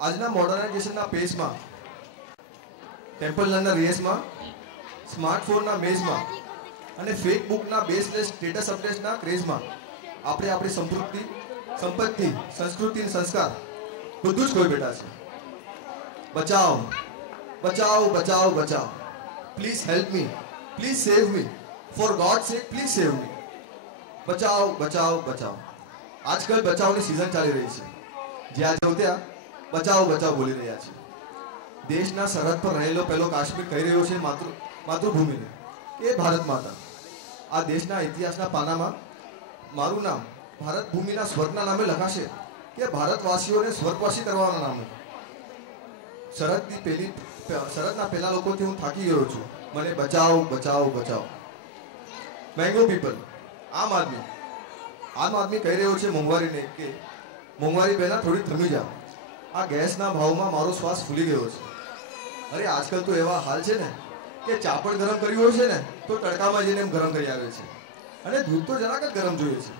આજના મોડર્નાઇઝેશનના પેસમાં, ટેમ્પલ રનના રેસમાં, સ્માર્ટફોનના મેઝમાં અને ફેસબુકના બેસલેસ સ્ટેટસ અપડેટ્સના ક્રેઝમાં આપણે આપણી સંપત્તિ, સંસ્કૃતિ અને સંસ્કાર બધું જ ખોઈ બેઠા છે. બચાવ, બચાવ, બચાવ, બચાવ. Please help me, please save me, for god sake please save me. બચાવ, બચાવ, બચાવ. આજકાલ બચાવની સિઝન ચાલી રહી છે. જ્યાં જાઓ ત્યાં બચાવ બચાવ બોલી રહ્યા છે. દેશના સરહદ પર રહેલો પહેલો કાશ્મીર કહી રહ્યો છે માતૃભૂમિને એ ભારત માતા. આ દેશના ઇતિહાસના પાનામાં મારું નામ ભારત ભૂમિના સ્વર્ગના નામે લખાશે કે ભારતવાસીઓને સ્વર્ગવાસી કરવાના નામે. સરહદના પહેલા લોકોથી હું થાકી ગયો છું. મને બચાવ, બચાવ, બચાવ. મેંગો પીપલ, આમ આદમી કહી રહ્યો છે મોંઘવારીને કે મોંઘવારી પહેલા થોડી થમી જાઓ. આ ગેસના ભાવમાં મારો શ્વાસ ફૂલી ગયો છે. અરે આજકાલ તો એવા હાલ છે ને કે ચાપડ ગરમ કર્યું હોય છે ને તો તડકામાં જઈને એમ ગરમ કરી આવે છે. અને દૂધ તો જરાક જ ગરમ જોઈએ છે,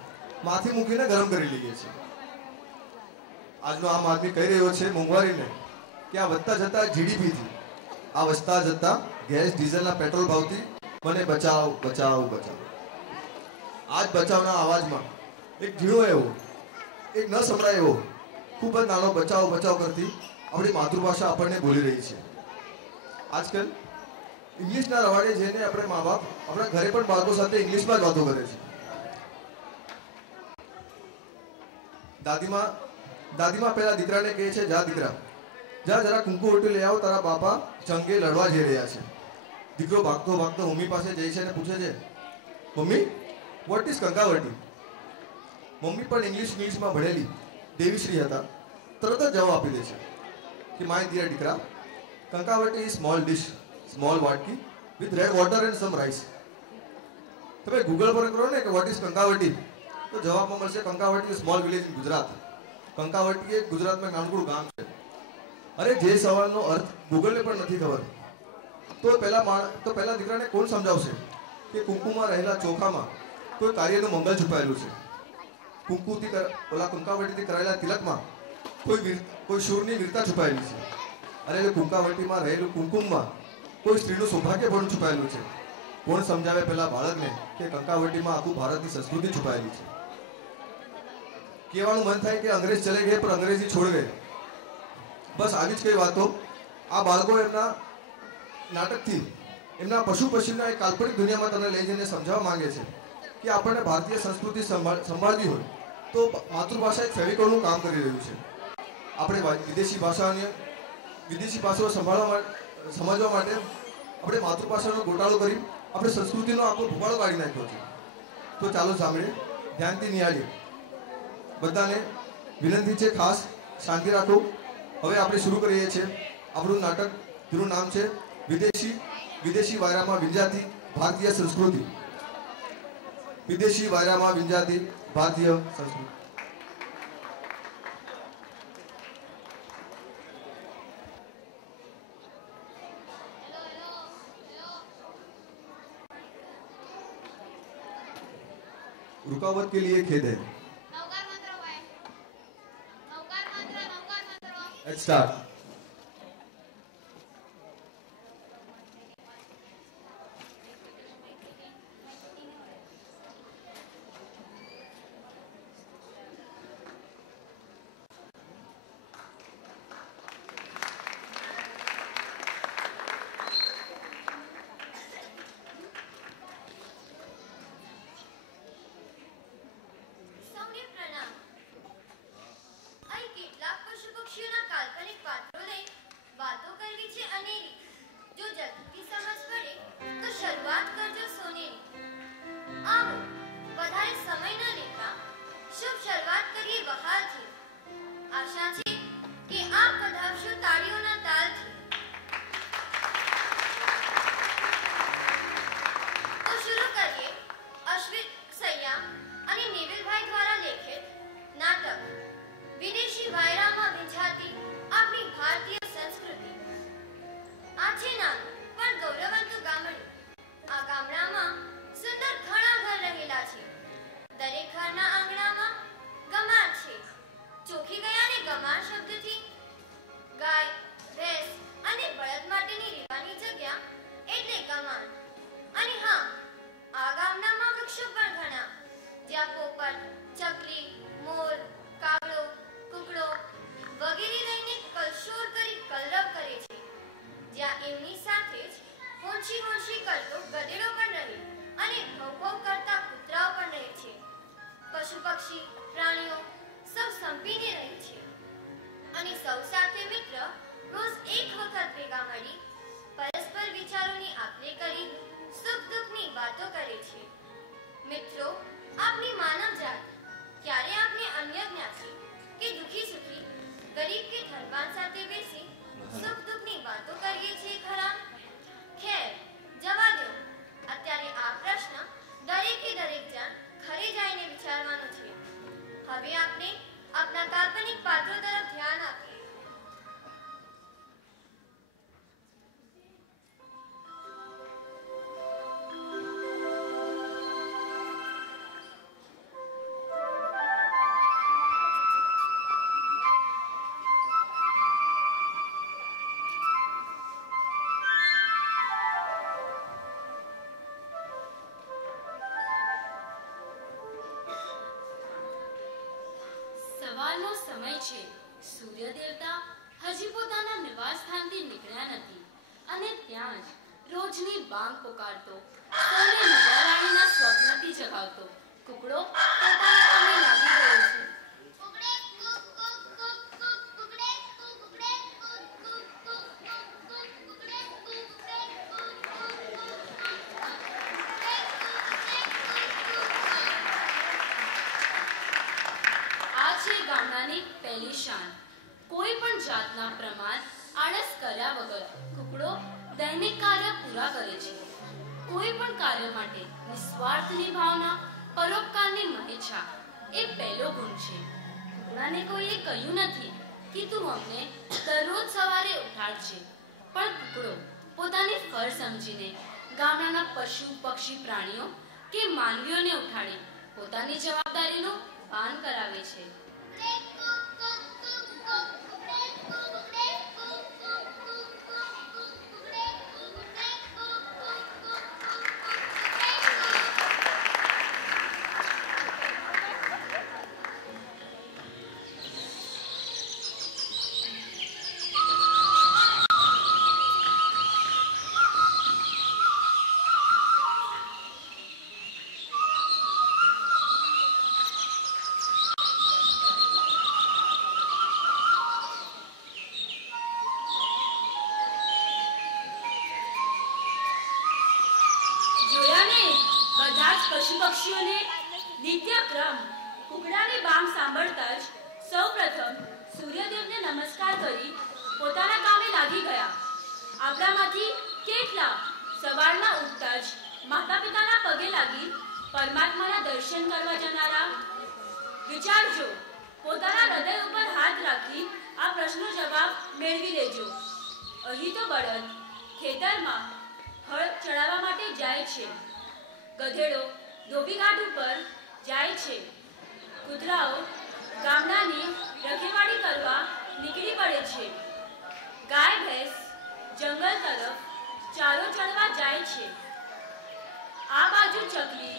માથી મૂકીને ગરમ કરી લઈએ છે. આજનો આમ આદમી કહી રહ્યો છે મોંઘવારીને કે આ વધતા જતા જીડીપીથી, આ વધતા જતા ગેસ ડીઝલના પેટ્રોલ ભાવથી મને બચાવ, બચાવ, બચાવ. આ જ બચાવના અવાજમાં એક ઝીણો એવો, એક ન સંભળાય એવો ખૂબ જ નાનો બચાવ બચાવ કરતી આપણી માતૃભાષા આપણને બોલી રહી છે. આજકાલ ઇંગ્લિશના રવાડે જઈને આપણે મા બાપ આપણા ઘરે પણ બાળકો સાથે ઇંગ્લિશમાં જ વાતો કરે છે. દાદીમાં પેલા દીકરાને કહે છે, જા દીકરા, જા જરા કુંકુવટી લઈ આવો, તારા બાપા જંગે લડવા જઈ રહ્યા છે. દીકરો ભાગતો ભાગતો મમ્મી પાસે જઈ છે અને પૂછે છે, mummy what is Kankavati? Mummy પણ ઇંગ્લિશમાં ભણેલી દેવીશ્રી હતા. તરત જ જવાબ આપી દે છે કે માય ડિયર દીકરા, kankavati is small dish, small vatki with red water and some rice. તમે ગૂગલ પર કરો ને કે વોટ ઇઝ કંકાવટી તો જવાબમાં મળશે kankavati is small village in Gujarat. કંકાવટી એ ગુજરાતમાં નાનકડું ગામ છે. અરે જે સવાલનો અર્થ ગૂગલને પણ નથી ખબર તો પહેલા દીકરાને કોણ સમજાવશે કે કુંકુમાં રહેલા ચોખામાં કોઈ કાર્યનું મંગલ છુપાયેલું છે. કંકાવટીથી કરાયેલા તિલકમાં કોઈ શૂરની વીરતા છુપાયેલી છે. અરે કંકાવટીમાં રહેલું કુમકુમમાં કોઈ સ્ત્રીનું સૌભાગ્ય પણ છુપાયેલું છે. કોણ સમજાવે પેલા બાળકને કે કંકાવટીમાં આખું ભારતની સંસ્કૃતિ છુપાયેલી છે. કહેવાનું મન થાય કે અંગ્રેજ ચલે ગયે પણ અંગ્રેજી છોડ ગયે. બસ આવી જ કઈ વાતો આ બાળકો એમના નાટકથી એમના પશુના એક કાલ્પનિક દુનિયામાં તમને લઈ જઈને સમજાવવા માંગે છે કે આપણને ભારતીય સંસ્કૃતિ સંભાળવી હોય તો માતૃભાષા એક ફેવિકોલનું કામ કરી રહ્યું છે. આપણે વિદેશી ભાષાઓ સમજવા માટે આપણે માતૃભાષાનો ગોટાળો કરી આપણે સંસ્કૃતિનો આખો ભૂગોળ કાઢી નાખ્યો છે. તો ચાલો સાંભળીએ, ધ્યાનથી નિહાળીએ. બધાને વિનંતી છે, ખાસ શાંતિ રાખો. હવે આપણે શરૂ કરીએ છીએ આપણું નાટક, જેનું નામ છે વિદેશી વાયરામાં વિંજાતી ભારતીય સંસ્કૃતિ. વિદેશી વાયરામાં વિંજાતી ભારતીય સંસ્કૃતિ. रुकावट के लिए खेद है. Let's start. સૌ સાથે મિત્ર રોજ એક વખત ભેગા મળી પરસ્પર વિચારોની આપ-લે કરી સુખ દુઃખની વાતો કરે છે. મિત્રો, આપની માનવજાત ક્યારે આપને અન્ય જ્ઞાતિ કે દુઃખી સુખી, ગરીબ કે ધનવાન સાથે બેસી સુખ દુઃખની વાતો કરીએ છીએ ખરા? ખેર, જવા દો. અત્યારે આ પ્રશ્ન દરેકે દરેક જણ ઘરે જઈને વિચારવાનો છે. હવે આપણે આપના કાલ્પનિક પાત્રો તરફ ધ્યાન આપીએ. સવારનો સમય છે. સૂર્ય દેવતા હજી પોતાના નિવાસ સ્થાનથી નીકળ્યા નથી અને ત્યાં જ રોજની બાંગ પોકારતો, સૌને મજારાણીના સ્વપ્નથી જગાવતો કુકડો પોતાના કામે લાગી ગયો છે. ગામડાની પહેલી શાન. કોઈ પણ જાતના પ્રમાણ આળસ કર્યા વગર કુકડો દૈનિક કાર્ય પૂરા કરે છે. કોઈ પણ કાર્ય માટે નિસ્વાર્થની ભાવના, પરોપકારની મહેચ્છા એ પહેલો ગુણ છે. કુકડાને કોઈએ કહ્યું નથી કે તું અમને દરરોજ સવારે ઉઠાડજે, પણ કુકડો પોતાની ફરજ સમજીને ગામડાના પશુ, પક્ષી, પ્રાણીઓ કે માનવીઓને ઉઠાડી પોતાની જવાબદારીનું ભાન કરાવે છે. પશુ પક્ષીઓને નિત્યક્રમ કુકડાની બાંગ સાંભળતા જ સૌપ્રથમ સૂર્યદેવને નમસ્કાર કરી પોતાના કામે લાગી ગયા. આપણામાંથી કેટલા સવારના ઉઠતા જ માતા પિતાના પગે લાગી પરમાત્માના દર્શન કરવા જનારા? વિચારજો, પોતાના હૃદય ઉપર હાથ રાખી આ પ્રશ્નનો જવાબ મેળવી લેજો. અહીં તો બળદ ખેતરમાં હળ ચડાવવા માટે જાય છે, ગધેડો ધોબીઘાટ ઉપર જાય છે, કૂતરાઓ ગામડાની રખેવાળી કરવા નીકળી પડે છે, ગાય ભેંસ જંગલ તરફ ચારો ચડવા જાય છે. આ બાજુ ચકલી,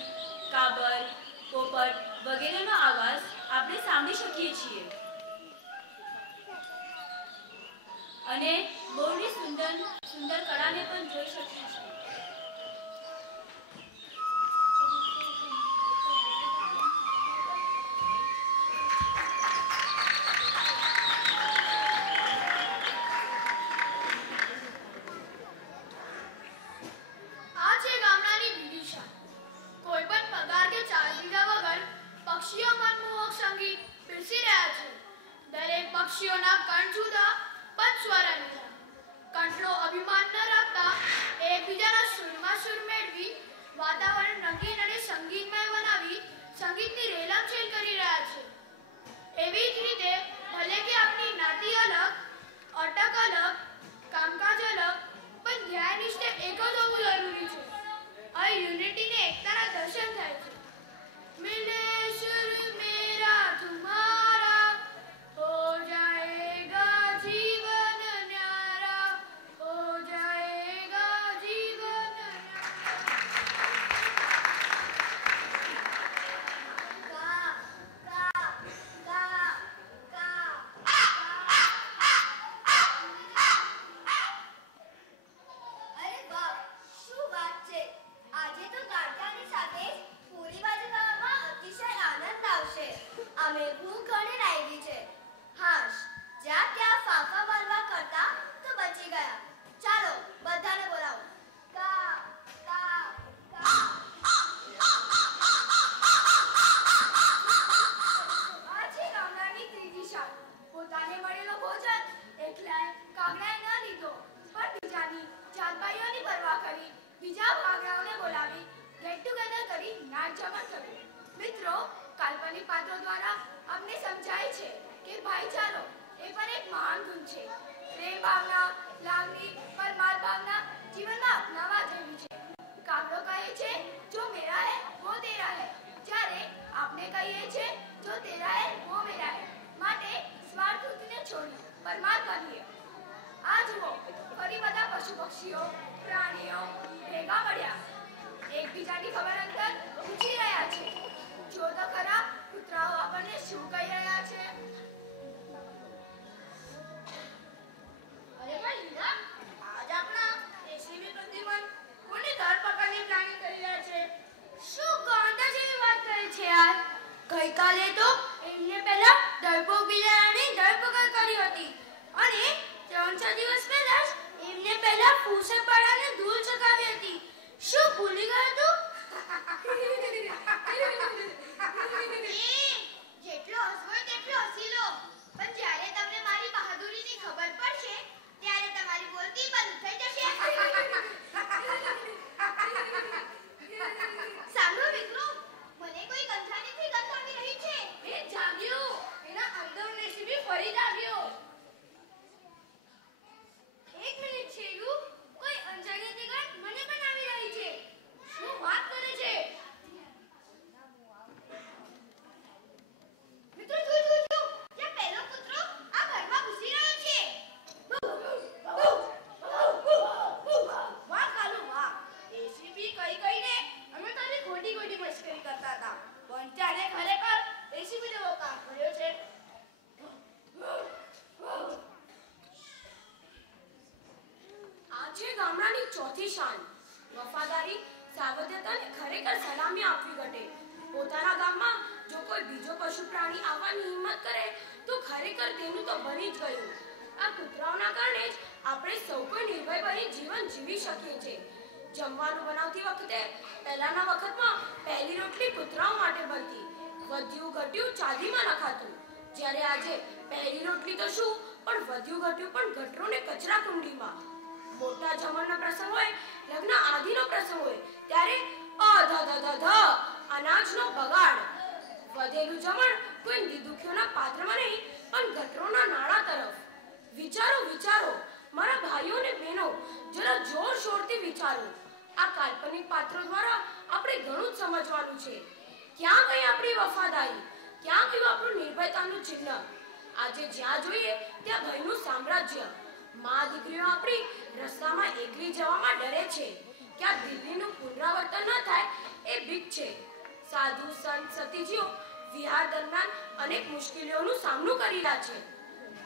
કાબર, પોપટ વગેરેનો અવાજ આપણે સાંભળી શકીએ છીએ અને મોરની સુંદર સુંદર કળાને પણ જોઈ શકીએ છીએ. પક્ષીઓ મનમોહક સંગીત પીરસી રહ્યા છે. દરેક પક્ષીઓના કંઠ જુદા પણ સ્વર અનુરા. કંઠનો અભિમાન ન રાખતા એકબીજાના સુરમાં સુર મેળવી વાતાવરણ રંગીન અને સંગીતમય બનાવી સંગીતની રેલામછેલ કરી રહ્યા છે. એવી જ રીતે ભલે કે આપણી નાતી અલગ, અટક અલગ, કામકાજ અલગ, પણ ધ્યેય નિશ્ચય એક જ હોવું જરૂરી છે. અહીં યુનિટી ને એકતાના દર્શન થાય છે. मिले सुर मेरा तुम्हारा हो जाएगा जीवन न्यारा, हो जाएगा जीवन गा गा गा गा गा બધા ભાગરાઓને બોલાવી ગેટ ટુગેધર કરી નાચ જમણ કર્યું. મિત્રો, કાલ્પનિક પાત્રો દ્વારા અમને સમજાય છે કે ભાઈચારો એ પણ એક મહાન ગુણ છે. પ્રેમ ભાવના, લાગણી, પરમાર ભાવના જીવનમાં અપનાવવા જેવી છે. કાગડો કહે છે, જો મેરા હે વો તેરા હે, જ્યારે આપણે કહીએ છે, જો તેરા હે વો મેરા હે. માટે સ્વાર્થ વૃત્તિને છોડી પરમાર બનીએ. આ જુઓ, ફરી બધા પશુ પક્ષીઓ, પ્રાણીઓ ભેગા મળ્યા. એકબીજાની ખબર અંતર પૂછી રહ્યા છે. જો તો ખરા કૂતરાઓ આપણને શું કહી રહ્યા છે. અરે ભાઈ હીરા, આજ આપણા એસીબી પ્રતિબંધ કોની ધરપકડની પ્લાનિંગ કરી રહ્યા છે? શું ગાંડા જેવી વાત કરે છે યાર. ગઈકાલે તો એમને પહેલા ડરપોક બિલાડીની ધરપકડ કરી હતી અને 3-4 દિવસ પહેલા જ એમને પહેલા ફૂસે પાડાને ધૂળ ચગાવી હતી. શું ભૂલી ગયો તું? જેટલો હસવો તેટલો હસી લો, પણ જ્યારે તમને મારી બહાદુરીની ખબર પડશે ત્યારે તમારી બોલતી બંધ થઈ જશે. સાંભળો મિત્રો, મને કોઈ ગંધાનીથી ગંધ આવી રહી છે. એ જાગ્યો, એના અંદર રેસીપી ફરી જાગ્યો. એક મિનિટ છેલુ, કોઈ અંજાની દિગંત મને પણ આવી રહી છે. શું વાત કરે છે? મિત્રો જો, ત્યાં પહેલો કૂતરો આ ઘરમાં ઘૂસી રહ્યો છે. વાહ કાલુ વાહ. એસીપી કહીને અમે તારી ખોટી મસ્કરી કરતા હતા, પણ ત્યારે ખરેખર એસીપી જેવો કામ કર્યો છે. આજે ગામડાની ચોથી શાન વફાદારી, સાવધાનતા અને ખરેખર સલામી આપવી ઘટે. પોતાના ગામમાં જો કોઈ બીજો પશુ પ્રાણી આવવાની હિંમત કરે તો ખરેખર તેનું તો બની જ ગયું. આ કૂતરાઓના કારણે જ આપણે સૌ કોઈ નિર્ભય બની જીવન જીવી શકીએ છીએ. જમવાનું બનાવતી વખતે પહેલાના વખતમાં પહેલી રોટલી કૂતરાઓ માટે બનતી, વધ્યું ઘટ્યું ચાંદીમાં નખાતું. જ્યારે આજે પહેલી રોટલી તો શું, પણ વધ્યું ઘટ્યું પણ ગટરો ને કચરા કુંડીમાં. મોટા જમણનો પ્રસંગ હોય, લગ્ન આદિનો પ્રસંગ હોય, ત્યારે અનાજનો બગાડ. વધેલું જમણ કોઈ દુખ્યોના પાત્રમાં નહીં, પણ ગટરોના નાળા તરફ. વિચારો મારા ભાઈઓ અને બહેનો, જરા જોરશોરથી વિચારો. આ કાલ્પનિક પાત્રો દ્વારા આપણે ઘણું જ સમજવાનું છે. ક્યાં ગઈ આપણી વફાદારી, ક્યાં ગયું આપણું નિર્ભયતાનું ચિહ્ન? આજે જ્યાં જોઈએ ત્યાં ભયનું સામ્રાજ્ય. માં દીકરીઓ આપણી રસ્તામાં એકલી જવામાં ડરે છે. ક્યાં દિલ્હીનું પુનરાવર્તન ન થાય એ બીક છે. સાધુ સંત સતીજીઓ વિહાર દરમિયાન અનેક મુશ્કેલીઓનું સામનો કરી રહ્યા છે.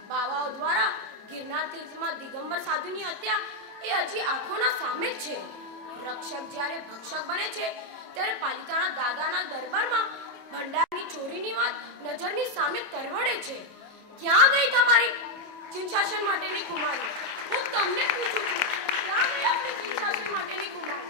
બાવાઓ દ્વારા ગિરનાર તીર્થમાં દિગંબર સાધુની હત્યા એ હજી આંખોના સામે જ છે. રક્ષક જ્યારે ભક્ષક બને છે ત્યારે પાલિતાણા દાદાના દરબારમાં ભંડારની ચોરીની વાત નજરની સામે તરવડે છે. ક્યાં ગઈ તમારી ચિંતાશન માટેની કુમારી? હું તમને પૂછું છું, ક્યાં ગઈ આપણી ચિંતાશન માટેની કુમારી?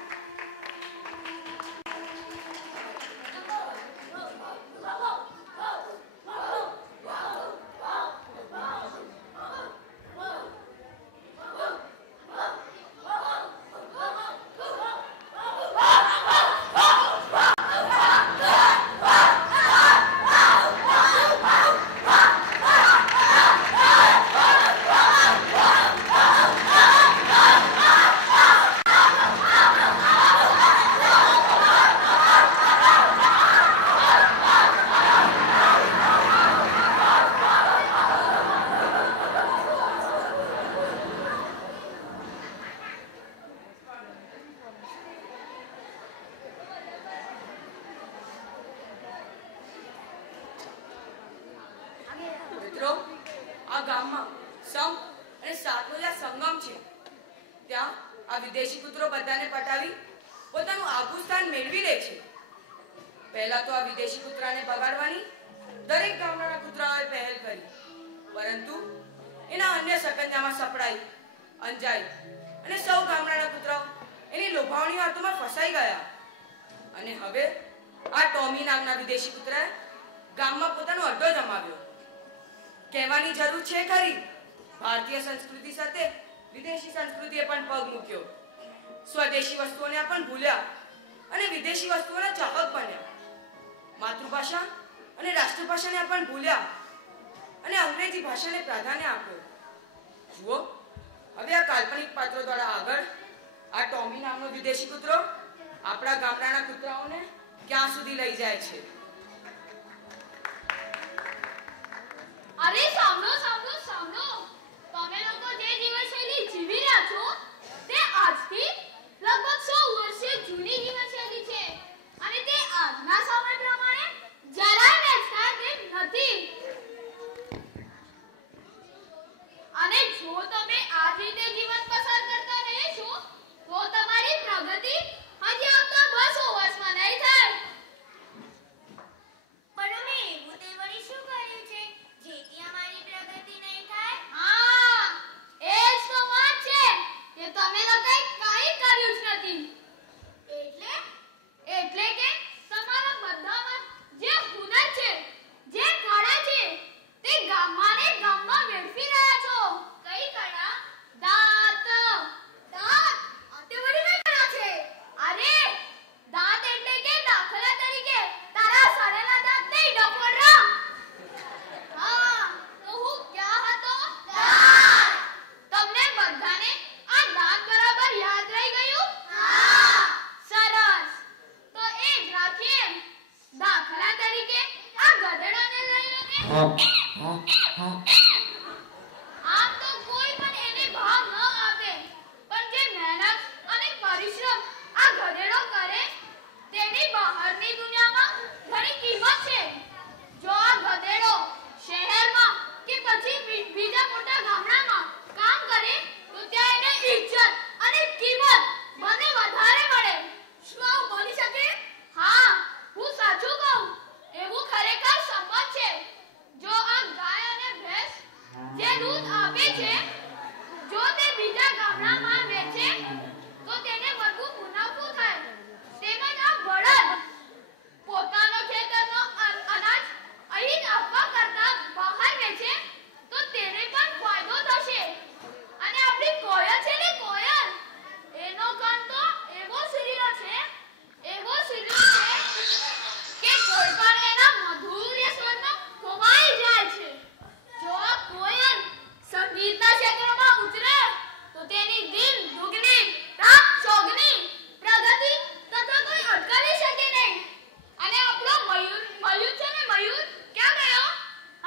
કહેવાની જરૂર છે ખરી, ભારતીય સંસ્કૃતિ સાથે વિદેશી સંસ્કૃતિએ પણ પગ મૂક્યો. સ્વદેશી વસ્તુઓને પણ ભૂલ્યા અને વિદેશી વસ્તુઓના ચાહક બન્યા. માતૃભાષા અને રાષ્ટ્રભાષાને પણ ભૂલ્યા અને અંગ્રેજી ભાષાને પ્રાધાન્ય આપ્યું. જુઓ, હવે આ કાલ્પનિક પાત્રો દ્વારા આગળ આ ટોમી નામનો વિદેશી કૂતરો આપણા ગામડાના કૂતરાઓને ક્યાં સુધી લઈ જાય છે. અરે સાંભળો સાંભળો સાંભળો, તમે લોકો જે જીવનશૈલી જીવી રહ્યા છો તે આજથી લગભગ 100 વર્ષે જૂની જીવનશૈલી છે અને તે આજના સમય પ્રમાણે જરાય મેચ થાય તેમ નથી. અને જો તમે આ રીતે જીવન પસાર કરતા રહેશો તો તમારી પ્રગતિ હજી આવતા 200 વર્ષમાં નહીં થાય. પણ અમે એવું તે વળી શું કર્યું છે જેથી અમારી પ્રગતિ નહીં થાય? હા, એ જ તો વાત છે કે તમે લોકોએ કાંઈ કર્યું જ નથી. એટલે કે તમારા બધામાં જે હુનર છે, જે કળા છે તે ગામમાં ને ગામમાં વેડફી રહ્યા છો. કઈ કળા? દાંત. દાંત? તે વળી કઈ કળા છે? અરે દાંત એટલે કે દાખલા તરીકે તારા સડેલા દાંત નહીં, ડફોડરા. હા, તો હું ક્યાં હતો? દાંત. તમને બધાને આ દાંત બરાબર યાદ રહી ગયું? હા. સરસ. તો એ જ રાખીએ. દાખલા તરીકે આ ગધેડાને લઈ લો ને. આમ તો કોઈ પણ એને ભાવ ન આપે, પણ જે મહેનત અને પરિશ્રમ આ ગધેડો કરે તેની બહારની દુનિયામાં ઘણી કિંમત છે. જો આ ગધેડો શહેરમાં કે પછી બીજા મોટા ગામડામાં કામ કરે તો ત્યાં એને ઇજ્જત અને કિંમત બંને વધારે મળે. શું આવું બની શકે? હા, હું સાચું કહું, એવું ખરેખર સંભવ છે. જો આ ગાય અને ભેંસ જે દૂધ આપે છે જો તે બીજા ગામડામાં વેચે તો તેને વધુ મુનાફો થાય. તેમજ આ બળદ પોતાનો ખેતરનો અનાજ અહીં આપવા કરતા બહાર વેચે તો તેને પણ ફાયદો થશે. અને આપણી કોયલ છે ને, કોયલ, એનો કાન તો એવો સુરીલો છે કે કોઈ પણ એના મધુર સ્વરમાં ખોવાઈ જાય છે. જો આ કોયલ સંગીતના ક્ષેત્રમાં ઉતરે તો તેની દિલ દુગની રાત ચોગની પ્રગતિ તથા કોઈ અટકાવી શકે નહીં. અને આપણો મયુર છે ને, મયુર ક્યાં ગયો?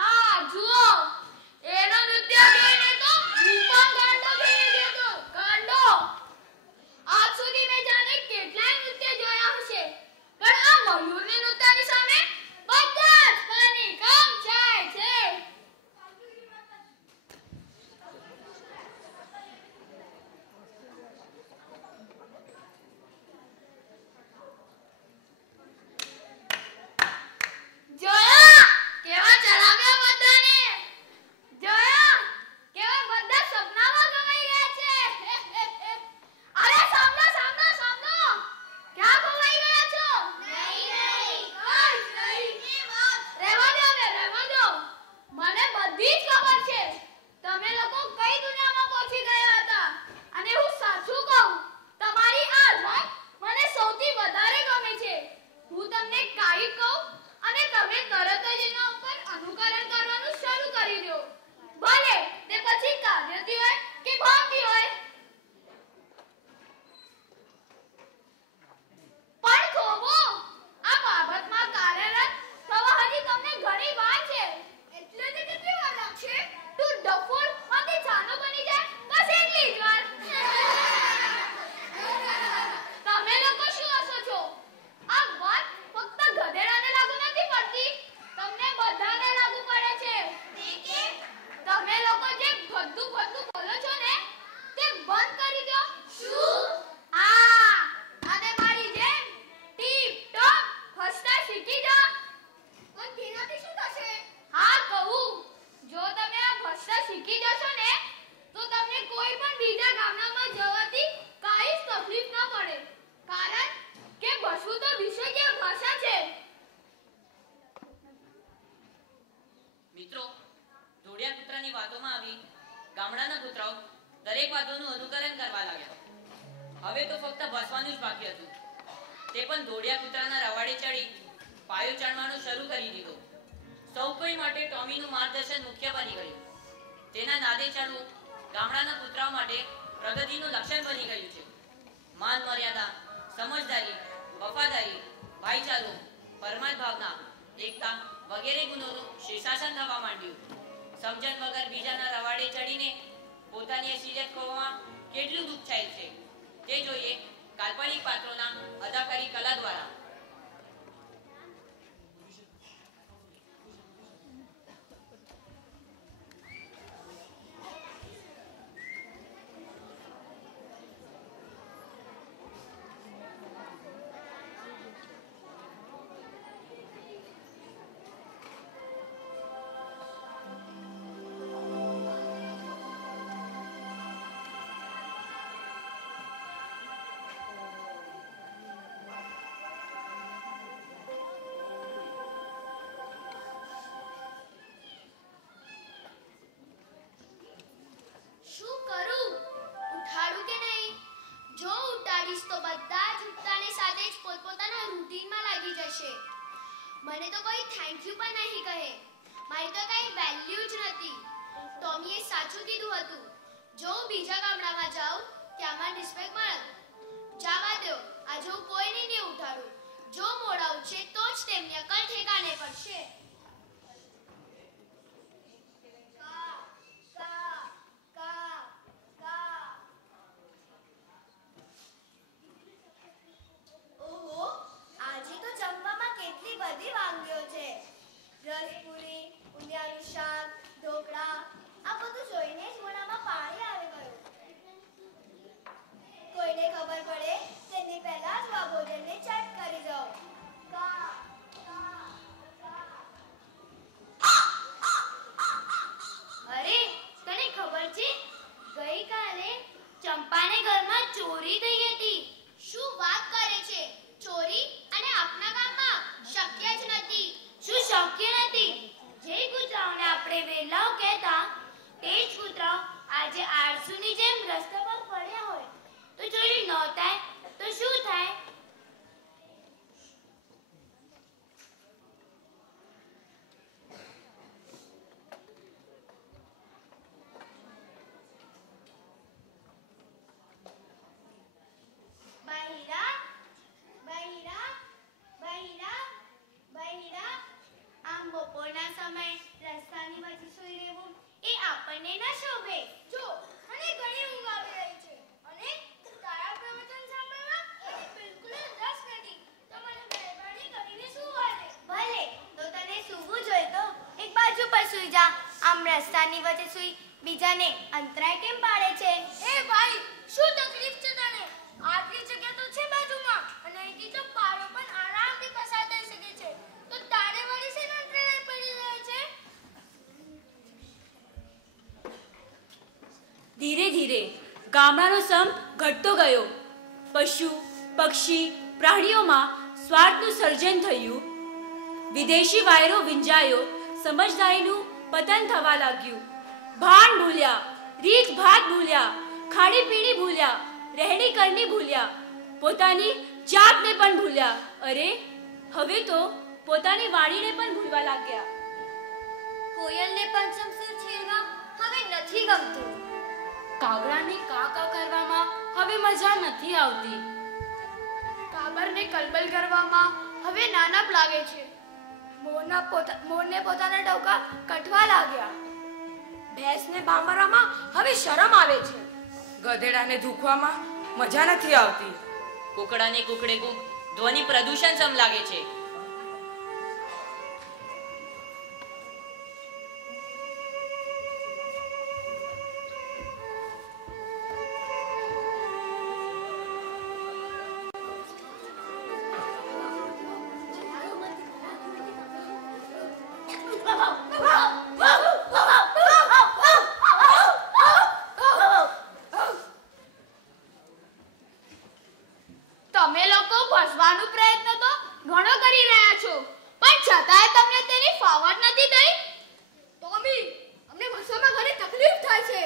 હા, જુઓ, એનો નૃત્ય જોઈને તો હું પણ ગાંડો થઈ ગયો હતો. ગાંડો. આજ સુધી મેં જાણે કેટલાય નૃત્ય જોયા હશે, પણ આ મયુરની નૃત્યની સામે બધા જ પાણી કામ જાય છે. જોયા કેવા ચલાવ્યા બધાને? જોયા કેવા બધા સપનામાં ગવાઈ ગયા છે? અરે સાંભળો સાંભળો સાંભળો, ક્યાં ખોવાઈ ગયા છો? નહીં. રહેવા દો ને, રહેવા દો. મને બધી જ ખબર છે તમે લોકો કઈ દુનિયામાં પહોંચી ગયા હતા. અને હું સાચું કહું, તમારી આ વાત મને સૌથી વધારે ગમે છે. હું તમને કાંઈ કહું અને તમે તરત જ એના ઉપર અનુકરણ કરવાનું શરૂ કરી દો. ભલે તે પછી કાર્યથી હોય કે ભાવથી હોય. પણ થોભો, આ બાબતમાં કાર્યરત થવા હજી તમને ઘણી વાર છે. એટલે તે કેટલી વાર લાગશે? તું ડફોડ માંથી જાનો બની જાય બસ એટલી જ વાર. તમે લોકો શું હસો છો? આ વાત ફક્ત ગધેડાને લાગુ નથી પડતી, તમને બધાને લાગુ પડે છે. તે કે તમે લોકો જે બધું બોલો છો ને તે બંધ કરી દો. શું? હા, અને મારી જેમ ટીપ ટોપ હસતા શીખી જાઓ. પણ તેનાથી શું થશે? હા, કહું, જો તમે આ ભાષા શીખી જશો ને તો તમને કોઈ પણ બીજા ગામડામાં જવાથી કાંઈ જ તકલીફ ન પડે. કારણ કે બસું તો વિષય ભાષા છે. મિત્રો, ધોળિયા કૂતરાની વાતોમાં આવી ગામડાના કૂતરાઓ દરેક વાતોનું અનુકરણ કરવા લાગ્યા. હવે તો ફક્ત ભસવાનું જ બાકી હતું. તે પણ દોડિયા કૂતરાના રવાડે ચડી પાયો ચણવાનું શરૂ કરી દીધો. સૌ કોઈ માટે ટોમીનું માર્ગદર્શન મુખ્ય બની ગયું. તેના નાદે ચાલવું ગામડાના કૂતરાઓ માટે પ્રગતિનું લક્ષણ બની ગયું છે. માન મર્યાદા, સમજદારી, વફાદારી, ભાઈચારો, પરમાર્થ ભાવના, એકતા વગેરે ગુણોનું શીર્ષાસન થવા માંડ્યું. સમજણ વગર બીજાના રવાડે ચડીને પોતાની અસલિયત ખોવામાં કેટલું દુઃખ થાય છે તે જોઈએ કાલ્પનિક પાત્રોના અદાકારી કલા દ્વારા. શું કરું? ઉઠાડું કે નહીં? જો ઉઠાડીશ તો બધા જ ઉઠતાની સાથે જ પોતપોતાના રૂટીનમાં લાગી જશે. મને તો કોઈ થેન્ક યુ પણ નહીં કહે. મારી તો કઈ વેલ્યુ જ નથી. ટોમીએ સાચું કીધું હતું. જો હું બીજા ગામડામાં જાઉં ત્યાં મને રિસ્પેક્ટ મળે. જવા દો, આજે હું કોઈને નહીં ઉઠાડું. જો મોડા ઉઠશે તો જ તેમની અકલ ઠેકાણે પડશે. રસપુરી, ઊંધિયાનું શાક, ઢોકળા, આ બધું જોઈને જ મોઢામાં પાણી આવી ગયું. કોઈને ખબર પડે તેની પહેલા જ આ ભોજનને ચટ કરી જાઓ. અરે, તને ખબર છે? ગઈકાલે ચંપાને ઘરમાં ચોરી થઈ હતી. શું વાત કરે છે? ચોરી અને આપના ગામમાં? શક્ય જ નથી. શું શક્ય નથી? જે કૂતરાઓને આપણે વેલાઓ કહેતા તે જ કૂતરાઓ આજે આળસુની જેમ રસ્તા પર પડ્યા હોય તો ચોરી ન થાય તો શું થાય? બહિરા, બહિરા, બહિરા, બહિરા. આમ બપોરના સમયે રસ્તાની વચ્ચે સૂઈ રહેવું એ આપણને ન શોભે. જો, મને ઘણી ઊંઘ આવી રહી છે અને તારા પ્રવચન સાંભળવા મને બિલકુલ જ રસ નથી. તો મને મહેરબાની કરીને સૂવા દે. ભલે, તો તને સૂવું જોઈએ તો એક બાજુ પર સૂઈ જા. આમ રસ્તાની વચ્ચે સૂઈ બીજાને અંતરાય કેમ પાડે છે? એ ભાઈ, શું તકલીફ છે તને? આટલી જગ્યા તો છે બાજુમાં અને અહીંથી તો પારો પણ આરામથી પસાર થઈ શકે છે. તો તારે વળી શેનો અંતરાય પડી રહ્યો છે? ધીરે ધીરે ગામડાનો સંપ ઘટતો ગયો. પશુ, પક્ષી, પ્રાણીઓમાં સ્વાર્થનું સર્જન થયું. વિદેશી વાયરો વિંજાયો. સમજદારીનું પતન થવા લાગ્યું. ભાન ભૂલ્યા, રીત ભાત ભૂલ્યા, ખાણીપીણી ભૂલ્યા, રહેણી કરણી ભૂલ્યા, પોતાની જાતને પણ ભૂલ્યા. અરે, હવે તો પોતાની વાણીને પણ ભૂલવા લાગ્યા. કોયલને પંચમ સુર છેડવા હવે નથી ગમતું. કાગડાને કા કા કરવામાં હવે મજા નથી આવતી. કાબરને કલબલ કરવામાં હવે નાનપ લાગે છે. મોરને પોતાના ટોકા કટવા લાગ્યા. ભેંસને ભાંભરવામાં હવે શરમ આવે છે. ગધેડાને ધૂખવામાં મજા નથી આવતી. કુકડાને કુકડે કુક ધ્વનિ પ્રદૂષણ સમ લાગે છે. તમે લોકો ભસવાનો પ્રયત્ન તો ઘણો કરી રહ્યા છો, પણ છતાંય તમને તેની ફાવટ નથી થઈ. ટોમી, અમને ભસવામાં ઘણી તકલીફ થાય છે.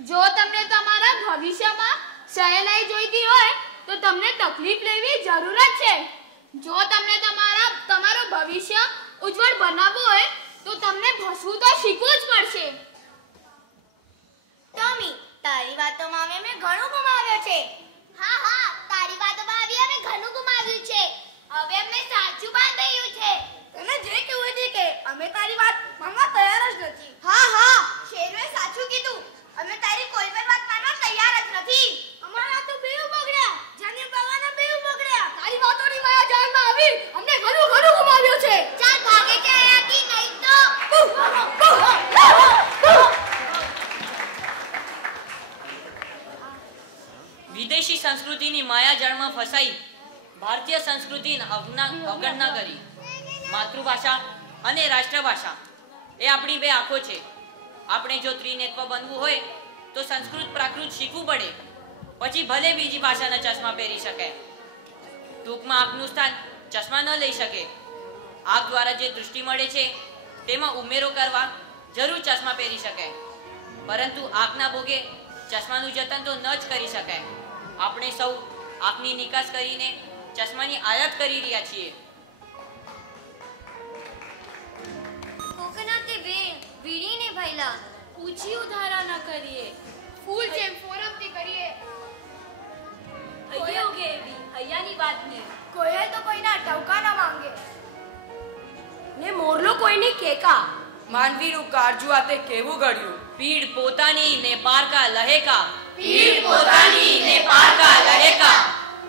જો તમને તમારા ભવિષ્યમાં સહેલાઈ જોઈતી હોય તો તમને તકલીફ લેવી જરૂર જ છે. જો તમને તમારું ભવિષ્ય ઉજ્જવળ બનાવવું હોય તો તમને ભસવું તો શીખવું જ પડશે. ટોમી, તારી વાતોમાં અમે ઘણું ગુમાવ્યું છે. હા, તારી વાતોમાં અમે ઘણું ગુમાવ્યું છે. હવે અમને સાચું બાંધાયું છે. તને જે કહેવું છે કે અમે તારી વાત માનવા તૈયાર જ નથી. હા, શેરવે સાચું કીધું. અમે તારી કોઈ પણ વાત માનવા તૈયાર જ નથી. અમારા તો બેવ બગડ્યા. જાને બાવાના બેવ બગડ્યા. તારી વાતોની માયા જાનમાં આવી અમને ઘણું ગુમાવ્યું છે. ચાલ ભાગે છે અહીંયાથી, નહીં તો વિદેશી સંસ્કૃતિની માયાજાળમાં ફસાઈ ભારતીય સંસ્કૃતિની અવગણના કરી. માતૃભાષા અને રાષ્ટ્રભાષા એ આપણી બે આંખો છે. આપણે જો ત્રિનેત્ર બનવું હોય તો સંસ્કૃત પ્રાકૃત શીખવું પડે, પછી ભલે બીજી ભાષાના ચશ્મા પહેરી શકાય. ટૂંકમાં આંખનું સ્થાન ચશ્મા ન લઈ શકે. આંખ દ્વારા જે દૃષ્ટિ મળે છે તેમાં ઉમેરો કરવા જરૂર ચશ્મા પહેરી શકાય, પરંતુ આંખના ભોગે ચશ્માનું જતન તો ન જ કરી શકાય. આપણે સૌ આંખની નિકાસ કરીને ચશ્માની આયાત કરી રહ્યા છીએ. કોકનાતે વીણીને ભૈલા ઊંચી ઉધારા ન કરીએ, ફૂલ જેમ ફોરમથી કરીએ. હૈયે ઉગે એવી હૈયાની વાત ને. કોઈ તો કોઈના ટવકા ન માંગે. ને મોરલો કોઈની કેકા. માનવીનું કાળજું આતે કેવું ગળ્યું. પીડ પોતાની ને પારકા લહેકા. પીડ પોતાની ને પારકા લહેકા.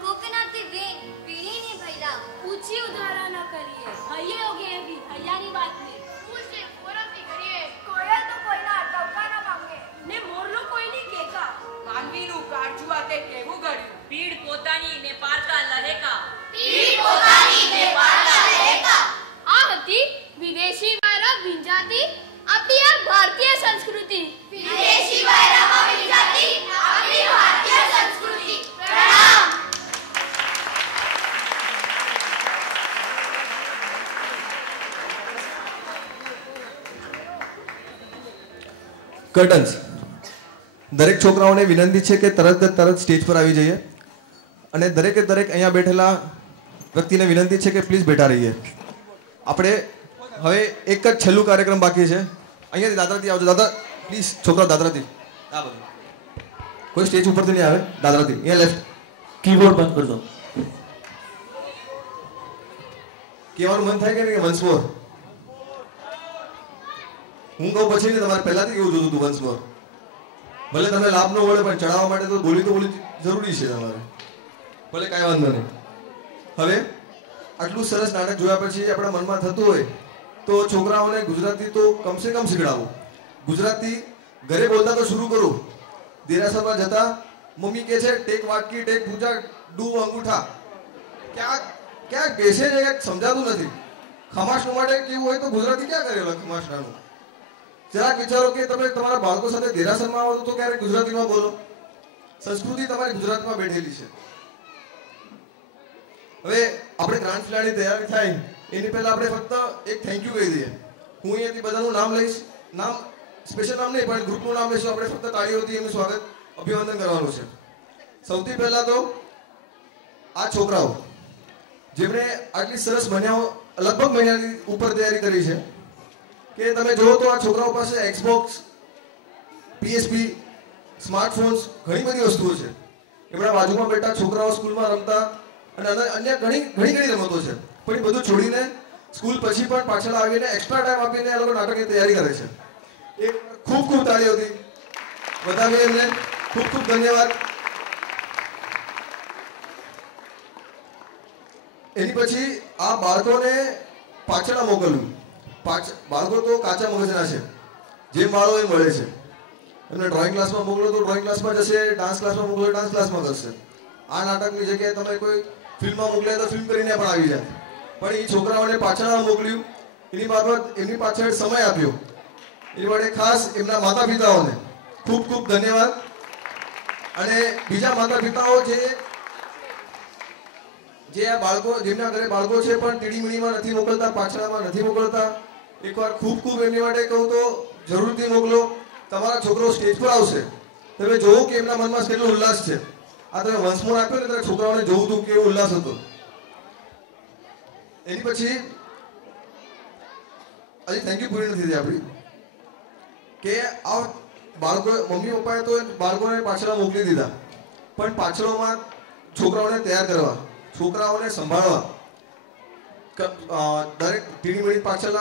કોકનાતે વીણીને ભૈલા ઊંચી ઉધારા ન કરીએ, હૈયે ઉગે એવી હૈયાની વાત ને. ફૂલ જેમ ફોરમથી કરીએ. કોઈ તો કોઈના ટવકા ન માંગે. ને મોરલો કોઈની કેકા. માનવીનું કાળજું આતે કેવું ગળ્યું. પીડ પોતાની ને પારકા લહેકા. પીડ પોતાની ને પારકા લહેકા. આ હતી વિદેશી વાયરા વિંજાતી આપણી આ ભારતીય સંસ્કૃતિ. વિદેશી વાયરામાં વિંજાતી આપણી ભારતીય સંસ્કૃતિ. પ્રણામ. કર્ટન્સ. દરેક છોકરાઓને વિનંતી છે કે તરત સ્ટેજ પર આવી જઈએ, અને દરેકે દરેક અહીંયા બેઠેલા વ્યક્તિને વિનંતી છે કે પ્લીઝ બેઠા રહીએ. આપણે હવે એક જ છેલ્લું કાર્યક્રમ બાકી છે. અહીંયાથી દાદરાથી આવજો. દાદા પ્લીઝ, છોકરા દાદરાથી. આ બધું કોઈ સ્ટેજ ઉપરથી નહીં આવે. દાદરાથી અહીંયા લેફ્ટ. કીબોર્ડ બંધ કરજો. કહેવાનું મન થાય કે વન્સ મોર. હું કહું પછી ને તમારે પહેલાથી કેવું જોતું હતું વન્સ મોર. ભલે તમે લાભ ન મળે પણ ચડાવવા માટે તો બોલી જરૂરી છે તમારે. ભલે કાંઈ વાંધો નહીં. હવે આટલું સરસ નાટક જોયા પછી આપણા મનમાં થતું હોય તો છોકરાઓને ગુજરાતી તો કમસે કમ શીખડાવો. ગુજરાતી ઘરે બોલતા તો શરૂ કરો. દેરાસરમાં જતા મમ્મી કહે છે ટેક વાટકી, ટેક પૂજા, ડૂ અંગૂઠા. ક્યાંક બેસે છે, ક્યાંક સમજાતું નથી. ખમાસનું માટે કેવું હોય તો ગુજરાતી ક્યાં કરેલો ખમાસનાનું? જરાક વિચારો કે તમે તમારા બાળકો સાથે દેરાસરમાં આવો તો ક્યારેક ગુજરાતીમાં બોલો. સંસ્કૃતિ તમારી ગુજરાતમાં બેઠેલી છે. હવે આપણે ગ્રાન્ડ ફિનાલેની તૈયારી થાય એની પહેલા આપણે ફક્ત એક થેન્ક યુ કહી દઈએ. હું અહીંયાથી બધાનું નામ લઈશ. નામ સ્પેશિયલ નામ નહીં પણ ગ્રુપનું નામ લઈશું. આપણે ફક્ત તાળીઓથી એમનું સ્વાગત, અભિવાદન કરવાનું છે. સૌથી પહેલા તો આ છોકરાઓ જેમણે આટલી સરસ લગભગ મહિનાની ઉપર તૈયારી કરી છે કે તમે જુઓ તો આ છોકરાઓ પાસે એક્સબોક્સ, પીએસપી, સ્માર્ટફોન્સ, ઘણી બધી વસ્તુઓ છે. એમના બાજુમાં બેઠા છોકરાઓ સ્કૂલમાં રમતા અને અન્ય ઘણી રમતો છે, પણ એ બધું છોડીને સ્કૂલ પછી પણ પાછળ આવીને એક્સ્ટ્રા ટાઈમ આપીને આ લોકો નાટકની તૈયારી કરે છે. એ ખૂબ તાળીઓથી બધાને એમને ખૂબ ધન્યવાદ. એની પછી આ બાળકોને પાછળ મોકલવું. બાળકો તો કાચા મગજના છે, જે માળો એ મળે છે. એમને ડ્રોઈંગ ક્લાસમાં મોકલો તો ડ્રોઈંગ ક્લાસમાં જશે, ડાન્સ ક્લાસમાં મોકલો ડાન્સ ક્લાસમાં કરશે. આ નાટકની જગ્યાએ તમે કોઈ ફિલ્મમાં મોકલે તો ફિલ્મ કરીને પણ આવી જાય. પણ એ છોકરાઓને પાછળ મોકલ્યું, એની બાબત એમની પાછળ સમય આપ્યો. એની માટે ખાસ એમના માતા પિતાઓને ખૂબ ધન્યવાદ. અને બીજા માતા પિતાઓ જે આ બાળકો જેમના ઘરે બાળકો છે પણ ટીડીમીડીમાં નથી મોકલતા, પાછળમાં નથી મોકલતા, એકવાર ખૂબ એમની માટે કહું તો જરૂરથી મોકલો. તમારા છોકરો સ્ટેજ પર આવશે, તમે જોવો કે એમના મનમાં કેટલો ઉલ્લાસ છે. આ તમે વંશમોર આપ્યો ને ત્યારે છોકરાઓને જોવું હતું કેવો ઉલ્લાસ હતો. એની પછી હજી થેન્ક યુ પૂરી નથી થઈ આપણી કે આ બાળકો મમ્મી પપ્પાએ તો બાળકોને પાછળ મોકલી દીધા, પણ પાછળોમાં છોકરાઓને તૈયાર કરવા, છોકરાઓને સંભાળવા, દરેક ટીડી મિનિટ પાછળ